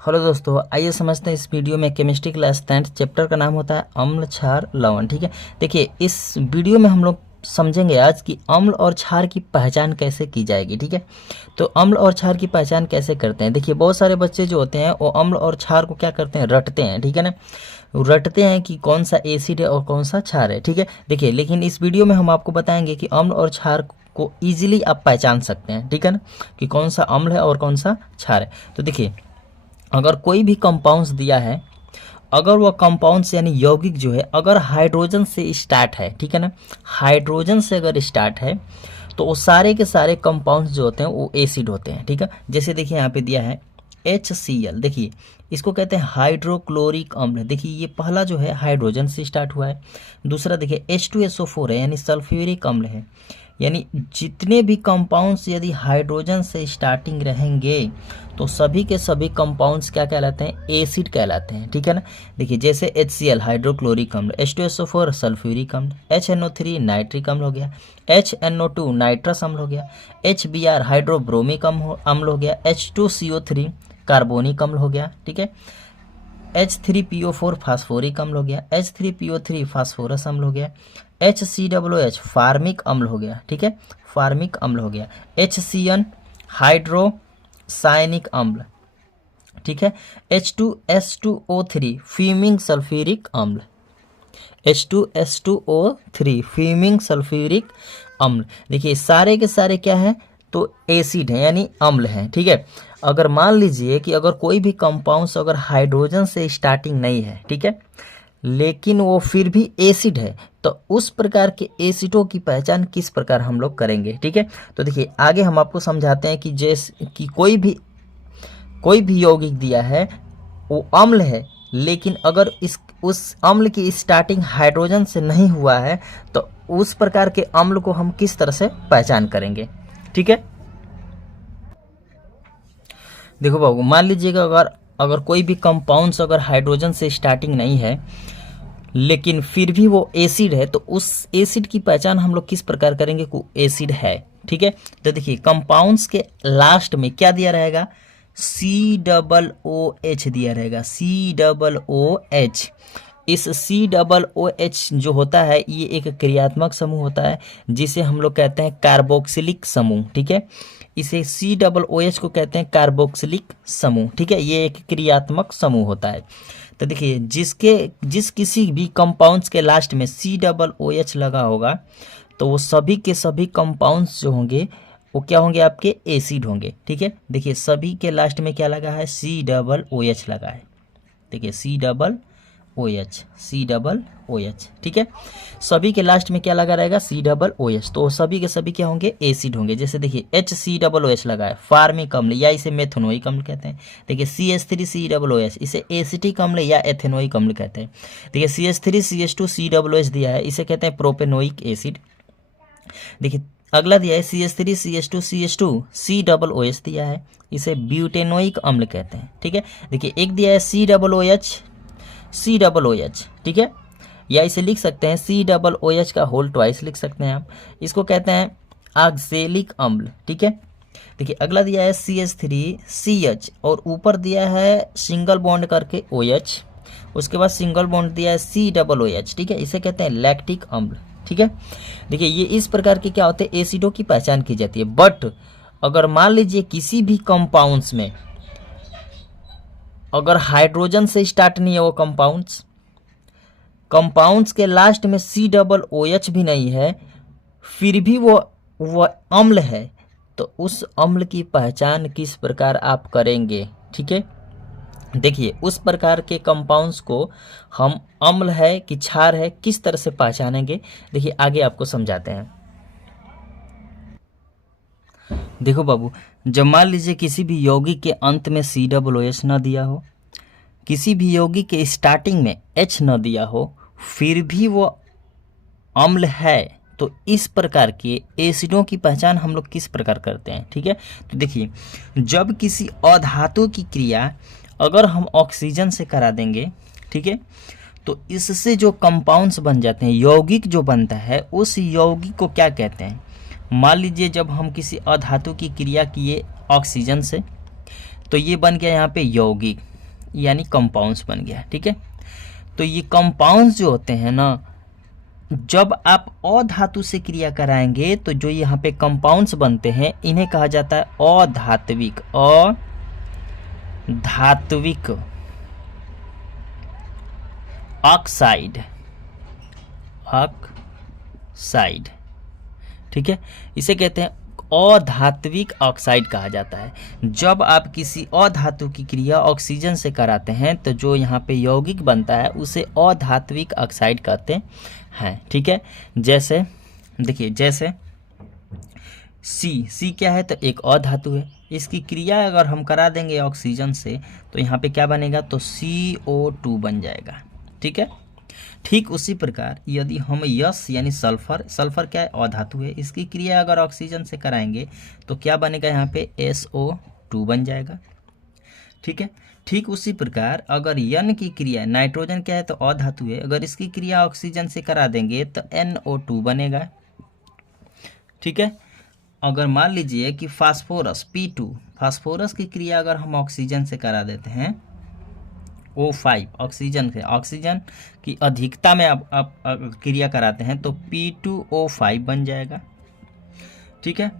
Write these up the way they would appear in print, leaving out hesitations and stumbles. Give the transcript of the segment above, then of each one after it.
Hello दोस्तों, आइए समझते हैं इस वीडियो में केमिस्ट्री क्लास 10 चैप्टर का नाम होता है अम्ल क्षार लवण। ठीक है, देखिए इस वीडियो में हम लोग समझेंगे आज कि अम्ल और क्षार की पहचान कैसे की जाएगी। ठीक है, तो अम्ल और क्षार की पहचान कैसे करते हैं। देखिए बहुत सारे बच्चे जो होते हैं वो अम्ल और क्षार को क्या करते हैं, रटते हैं। ठीक है ना, रटते हैं कि कौन सा एसिड है और कौन सा क्षार है। ठीक है, देखिए लेकिन इस वीडियो में हम आपको बताएंगे कि अम्ल और क्षार को ईजिली आप पहचान सकते हैं। ठीक है ना, कि कौन सा अम्ल है और कौन सा क्षार है। तो देखिए अगर कोई भी कंपाउंड्स दिया है, अगर वह कंपाउंड्स यानी यौगिक जो है अगर हाइड्रोजन से स्टार्ट है, ठीक है ना, हाइड्रोजन से अगर स्टार्ट है तो वो सारे के सारे कंपाउंड्स जो होते हैं वो एसिड होते हैं। ठीक है, जैसे देखिए यहाँ पे दिया है HCl, देखिए इसको कहते हैं हाइड्रोक्लोरिक अम्ल। देखिए ये पहला जो है हाइड्रोजन से स्टार्ट हुआ है। दूसरा देखिए H2SO4 है यानी सल्फ्यूरिक अम्ल है। यानी जितने भी कंपाउंड्स यदि हाइड्रोजन से स्टार्टिंग रहेंगे तो सभी के सभी कंपाउंड्स क्या कहलाते हैं, एसिड कहलाते हैं। ठीक है ना, देखिए जैसे HCl हाइड्रोक्लोरिक अम्ल, H2SO4 सल्फ्यूरिक अम्ल, HNO3 नाइट्रिक अम्ल हो गया, HNO2 नाइट्रस अम्ल हो गया, HBr हाइड्रोब्रोमिक अम्ल हो गया, H2CO3 कार्बोनिक अम्ल हो गया। ठीक है, H3PO4 फास्फोरिक अम्ल हो गया, H3PO3 फास्फोरस अम्ल हो गया, HCOOH फार्मिक अम्ल हो गया। ठीक है, फार्मिक अम्ल हो गया, HCN हाइड्रोसायनिक अम्ल। ठीक है, H2S2O3 फीमिंग सल्फ्यूरिक अम्ल, H2S2O3 फीमिंग सल्फ्यूरिक अम्ल। देखिए सारे के सारे क्या हैं, तो एसिड हैं यानी अम्ल हैं। ठीक है, अगर मान लीजिए कि अगर कोई भी कंपाउंड्स अगर हाइड्रोजन से स्टार्टिंग नहीं है, ठीक है, लेकिन वो फिर भी एसिड है, तो उस प्रकार के एसिडों की पहचान किस प्रकार हम लोग करेंगे। ठीक है, तो देखिए आगे हम आपको समझाते हैं कि जैसे कि कोई भी यौगिक दिया है वो अम्ल है, लेकिन अगर उस अम्ल की स्टार्टिंग हाइड्रोजन से नहीं हुआ है तो उस प्रकार के अम्ल को हम किस तरह से पहचान करेंगे। ठीक है, देखो बाबू मान लीजिएगा अगर अगर कोई भी कंपाउंड्स अगर हाइड्रोजन से स्टार्टिंग नहीं है लेकिन फिर भी वो एसिड है तो उस एसिड की पहचान हम लोग किस प्रकार करेंगे को एसिड है। ठीक है, तो देखिए कंपाउंड्स के लास्ट में क्या दिया रहेगा, COOH दिया रहेगा, COOH। इस COOH जो होता है ये एक क्रियात्मक समूह होता है जिसे हम लोग कहते हैं कार्बोक्सिलिक समूह। ठीक है, इसे COOH को कहते हैं कार्बोक्सिलिक समूह। ठीक है, ये एक क्रियात्मक समूह होता है। तो देखिए जिस किसी भी कंपाउंड्स के लास्ट में COOH लगा होगा तो वो सभी के सभी कंपाउंड्स जो होंगे वो क्या होंगे, आपके एसिड होंगे। ठीक है, देखिए सभी के लास्ट में क्या लगा है, COOH लगा है। देखिए COOH। ठीक है, सभी के लास्ट में क्या लगा रहेगा, COOH, तो सभी के सभी क्या होंगे, एसिड होंगे। जैसे देखिए HCOOH लगा है, फार्मिक अम्ल या इसे मेथनोइक अम्ल कहते हैं। देखिए CH3COOH इसे एसिटिक अम्ल या एथेनोइक अम्ल कहते हैं। देखिए CH3CH2COOH दिया है, इसे कहते हैं प्रोपेनोइक एसिड। देखिए अगला दिया है CH3CH2CH2COOH दिया है, इसे ब्यूटेनोइक अम्ल कहते हैं। ठीक है, देखिए एक दिया है COOH। ठीक है, या इसे लिख सकते हैं COOH का होल ट्वाइस लिख सकते हैं आप, इसको कहते हैं ऑक्जेलिक अम्ल। ठीक है, देखिए अगला दिया है CH3CH और ऊपर दिया है सिंगल बॉन्ड करके OH, उसके बाद सिंगल बॉन्ड दिया है COOH। ठीक है, इसे कहते हैं लैक्टिक अम्ल। ठीक है, देखिए ये इस प्रकार के क्या होते हैं, एसिडों की पहचान की जाती है। बट अगर मान लीजिए किसी भी कंपाउंड्स में अगर हाइड्रोजन से स्टार्ट नहीं है वो कंपाउंड्स के लास्ट में COOH भी नहीं है, फिर भी वो अम्ल है, तो उस अम्ल की पहचान किस प्रकार आप करेंगे। ठीक है, देखिए उस प्रकार के कंपाउंड्स को हम अम्ल है कि क्षार है किस तरह से पहचानेंगे, देखिए आगे आपको समझाते हैं। देखो बाबू, जब मान लीजिए किसी भी यौगिक के अंत में COOH न दिया हो, किसी भी यौगिक के स्टार्टिंग में H न दिया हो, फिर भी वो अम्ल है, तो इस प्रकार के एसिडों की पहचान हम लोग किस प्रकार करते हैं। ठीक है, तो देखिए जब किसी अधातु की क्रिया अगर हम ऑक्सीजन से करा देंगे, ठीक है, तो इससे जो कंपाउंड्स बन जाते हैं, यौगिक जो बनता है, उस यौगिक को क्या कहते हैं। मान लीजिए जब हम किसी अधातु की क्रिया किए ऑक्सीजन से तो ये बन गया यहाँ पे यौगिक। यानी कंपाउंड्स बन गया। ठीक है, तो ये कंपाउंड्स जो होते हैं ना, जब आप अधातु से क्रिया कराएंगे तो जो यहाँ पे कंपाउंड्स बनते हैं इन्हें कहा जाता है अधात्विक, अधात्विक ऑक्साइड, ऑक्साइड। ठीक है, इसे कहते हैं अधात्विक ऑक्साइड कहा जाता है। जब आप किसी अधातु की क्रिया ऑक्सीजन से कराते हैं तो जो यहाँ पे यौगिक बनता है उसे अधात्विक ऑक्साइड कहते हैं। ठीक है, जैसे देखिए, जैसे सी क्या है, तो एक अधातु है। इसकी क्रिया अगर हम करा देंगे ऑक्सीजन से तो यहाँ पे क्या बनेगा, तो CO2 बन जाएगा। ठीक है, ठीक उसी प्रकार यदि हम यस यानी सल्फर क्या है, अधातु है, इसकी क्रिया अगर ऑक्सीजन से कराएंगे तो क्या बनेगा, यहाँ पे SO2 बन जाएगा। ठीक है, ठीक उसी प्रकार अगर यन की क्रिया, नाइट्रोजन क्या है, तो अधातु है, अगर इसकी क्रिया ऑक्सीजन से करा देंगे तो NO2 बनेगा। ठीक है, अगर मान लीजिए कि फास्फोरस P2, फास्फोरस की क्रिया अगर हम ऑक्सीजन से करा देते हैं O5, ऑक्सीजन से, ऑक्सीजन की अधिकता में आप क्रिया कराते हैं तो P2O5 बन जाएगा। ठीक है,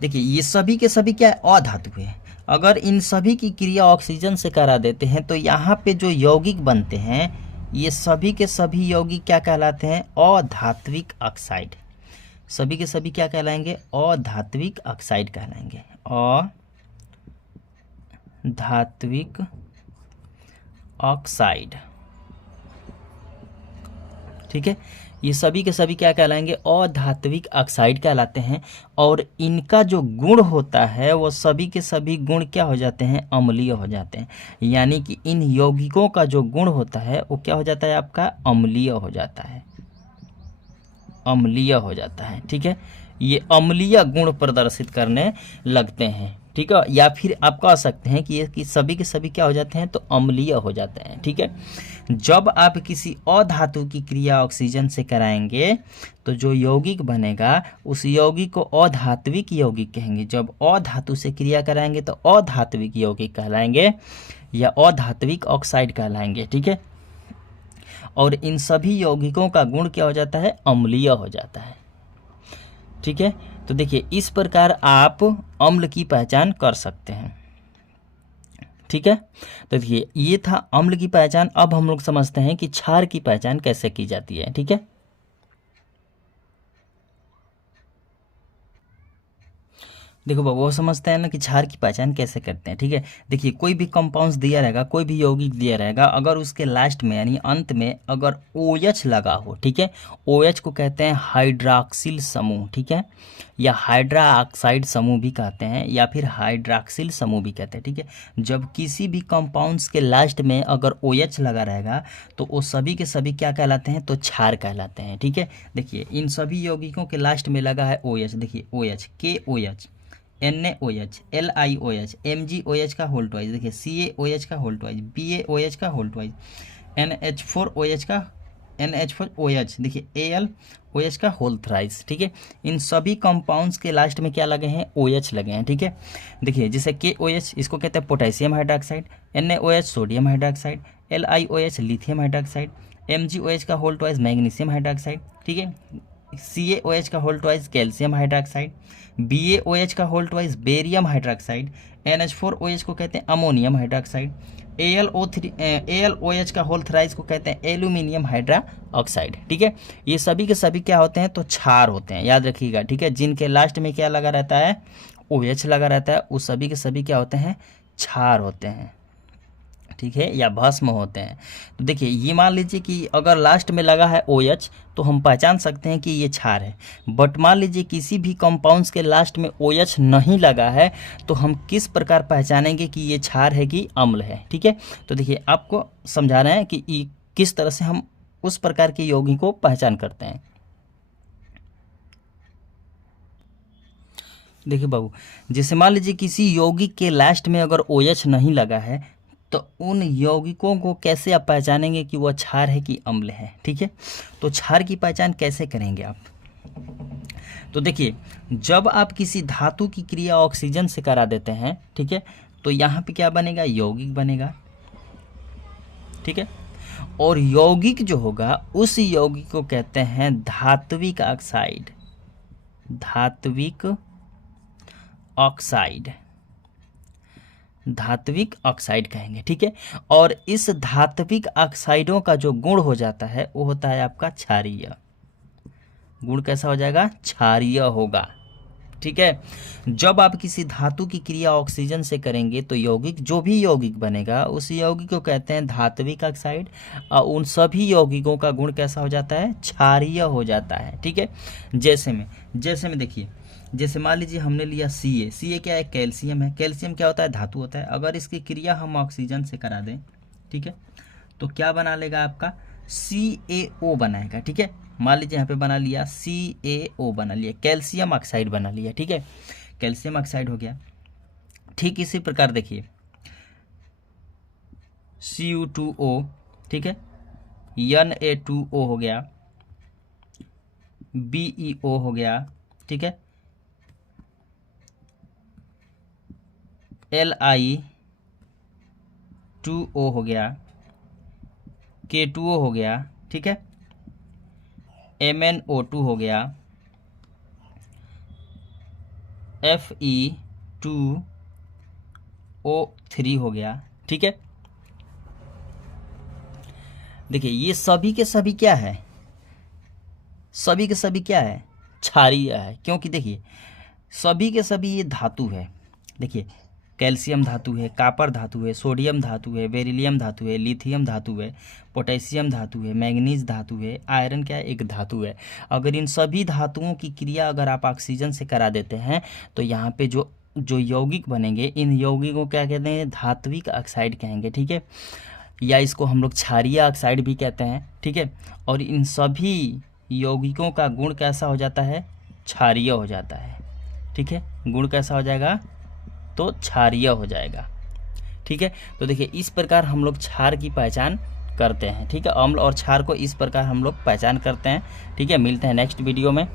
देखिए ये सभी के सभी क्या है, अधातु है। अगर इन सभी की क्रिया ऑक्सीजन से करा देते हैं तो यहाँ पे जो यौगिक बनते हैं ये सभी के सभी यौगिक क्या कहलाते हैं, अधात्विक ऑक्साइड। सभी के सभी क्या कहलाएंगे, अधात्विक ऑक्साइड कहलाएंगे, अधात्विक ऑक्साइड। ठीक है, ये सभी के सभी क्या कहलाएंगे, अधात्विक ऑक्साइड कहलाते हैं। और इनका जो गुण होता है वो सभी के सभी गुण क्या हो जाते हैं, अम्लीय हो जाते हैं। यानी कि इन यौगिकों का जो गुण होता है वो क्या हो जाता है, आपका अम्लीय हो जाता है, अम्लीय हो जाता है। ठीक है, ये अम्लीय गुण प्रदर्शित करने लगते हैं। ठीक है, या फिर आप कह सकते हैं कि ये कि सभी के सभी क्या हो जाते हैं, तो अम्लीय हो जाते हैं। ठीक है, जब आप किसी अधातु की क्रिया ऑक्सीजन से कराएंगे तो जो यौगिक बनेगा उस यौगिक को अधात्विक यौगिक कहेंगे। जब अधातु से क्रिया कराएंगे तो अधात्विक यौगिक कहलाएंगे या अधात्विक ऑक्साइड कहलाएंगे। ठीक है, और इन सभी यौगिकों का गुण क्या हो जाता है, अम्लीय हो जाता है। ठीक है, तो देखिए इस प्रकार आप अम्ल की पहचान कर सकते हैं। ठीक है, तो देखिए ये था अम्ल की पहचान। अब हम लोग समझते हैं कि क्षार की पहचान कैसे की जाती है। ठीक है, देखो बाबू, वो समझते हैं ना कि क्षार की पहचान कैसे करते हैं। ठीक है, देखिए कोई भी कंपाउंड्स दिया रहेगा, कोई भी यौगिक दिया रहेगा, अगर उसके लास्ट में यानी अंत में अगर OH लगा हो, ठीक है, OH को कहते हैं हाइड्रॉक्सिल समूह। ठीक है, या हाइड्रा ऑक्साइड समूह भी कहते हैं, या फिर हाइड्रॉक्सिल समूह भी कहते हैं। ठीक है, जब किसी भी कंपाउंड्स के लास्ट में अगर OH लगा रहेगा तो वो सभी के सभी क्या कहलाते हैं, तो क्षार कहलाते हैं। ठीक है, देखिए इन सभी यौगिकों के लास्ट में लगा है OH। देखिए OH, KOH, NaOH, LiOH, MgOH का होल ट्वाइस, देखिए CaOH का होल ट्वाइस, BaOH का होल ट्वाइस, NH4OH का NH4OH, देखिए AlOH का होल थ्राइस। ठीक है, इन सभी कंपाउंड्स के लास्ट में क्या लगे हैं, OH लगे हैं। ठीक है, देखिए जैसे KOH इसको कहते हैं potassium hydroxide, NaOH sodium hydroxide, LiOH lithium hydroxide, MgOH का होल ट्वाइस मैग्नीशियम हाइड्रोक्साइड। ठीक है, CaOH का whole twice calcium hydroxide, BaOH का whole twice barium hydroxide, NH4OH को कहते हैं अमोनियम हाइड्रोक्साइड, AlOH का होल थ्राइस को कहते हैं एल्यूमिनियम हाइड्रा ऑक्साइड। ठीक है, ये सभी के सभी क्या होते हैं, तो क्षार होते हैं, याद रखिएगा। ठीक है, जिनके लास्ट में क्या लगा रहता है, OH लगा रहता है, उस सभी के सभी क्या होते हैं, क्षार होते हैं। ठीक है, या भस्म होते हैं। तो देखिए ये मान लीजिए कि अगर लास्ट में लगा है OH तो हम पहचान सकते हैं कि ये क्षार है। बट मान लीजिए किसी भी कंपाउंड्स के लास्ट में OH नहीं लगा है तो हम किस प्रकार पहचानेंगे कि ये क्षार है कि अम्ल है। ठीक है, तो देखिए आपको समझा रहे हैं कि किस तरह से हम उस प्रकार के यौगिक को पहचान करते हैं। देखिए बाबू, जैसे मान लीजिए किसी यौगिक के लास्ट में अगर OH नहीं लगा है तो उन यौगिकों को कैसे आप पहचानेंगे कि वह क्षार है कि अम्ल है। ठीक है, तो क्षार की पहचान कैसे करेंगे आप, तो देखिए जब आप किसी धातु की क्रिया ऑक्सीजन से करा देते हैं, ठीक है, तो यहाँ पे क्या बनेगा, यौगिक बनेगा, ठीक है। और यौगिक जो होगा उस यौगिक को कहते हैं धात्विक ऑक्साइड, धात्विक ऑक्साइड, धात्विक ऑक्साइड कहेंगे, ठीक है। और इस धात्विक ऑक्साइडों का जो गुण हो जाता है वो होता है आपका क्षारीय। गुण कैसा हो जाएगा, क्षारीय होगा, ठीक है। जब आप किसी धातु की क्रिया ऑक्सीजन से करेंगे तो यौगिक, जो भी यौगिक बनेगा उस यौगिक को कहते हैं धात्विक ऑक्साइड, और उन सभी यौगिकों का गुण कैसा हो जाता है, क्षारीय हो जाता है, ठीक है। जैसे में देखिए, जैसे मान लीजिए हमने लिया सी ए क्या है, कैल्शियम है। कैल्शियम क्या होता है, धातु होता है। अगर इसकी क्रिया हम ऑक्सीजन से करा दें, ठीक है, तो क्या बना लेगा आपका, CaO बनाएगा, ठीक है। मान लीजिए यहाँ पे बना लिया CaO बना लिया, कैल्शियम ऑक्साइड बना लिया, ठीक है, कैल्शियम ऑक्साइड हो गया। ठीक इसी प्रकार देखिए Cu2O, ठीक है, Na2O हो गया, BeO हो गया, ठीक है, Li2O हो गया, K2O हो गया, ठीक है, MnO2 हो गया, Fe2O3 हो गया, ठीक है। देखिए ये सभी के सभी क्या है, सभी के सभी क्या है, क्षारीय है, क्योंकि देखिए सभी के सभी ये धातु है। देखिए कैल्शियम धातु है, कॉपर धातु है, सोडियम धातु है, बेरिलियम धातु है, लिथियम धातु है, पोटेशियम धातु है, मैग्नीज धातु है, आयरन क्या है, एक धातु है। अगर इन सभी धातुओं की क्रिया अगर आप ऑक्सीजन से करा देते हैं तो यहाँ पे जो यौगिक बनेंगे, इन यौगिकों को क्या कहते हैं, धात्विक ऑक्साइड कहेंगे, ठीक है, या इसको हम लोग क्षारीय ऑक्साइड भी कहते हैं, ठीक है। और इन सभी यौगिकों का गुण कैसा हो जाता है, क्षारीय हो जाता है, ठीक है। गुण कैसा हो जाएगा, तो क्षारीय हो जाएगा, ठीक है। तो देखिए इस प्रकार हम लोग क्षार की पहचान करते हैं, ठीक है। अम्ल और क्षार को इस प्रकार हम लोग पहचान करते हैं, ठीक है। मिलते हैं नेक्स्ट वीडियो में।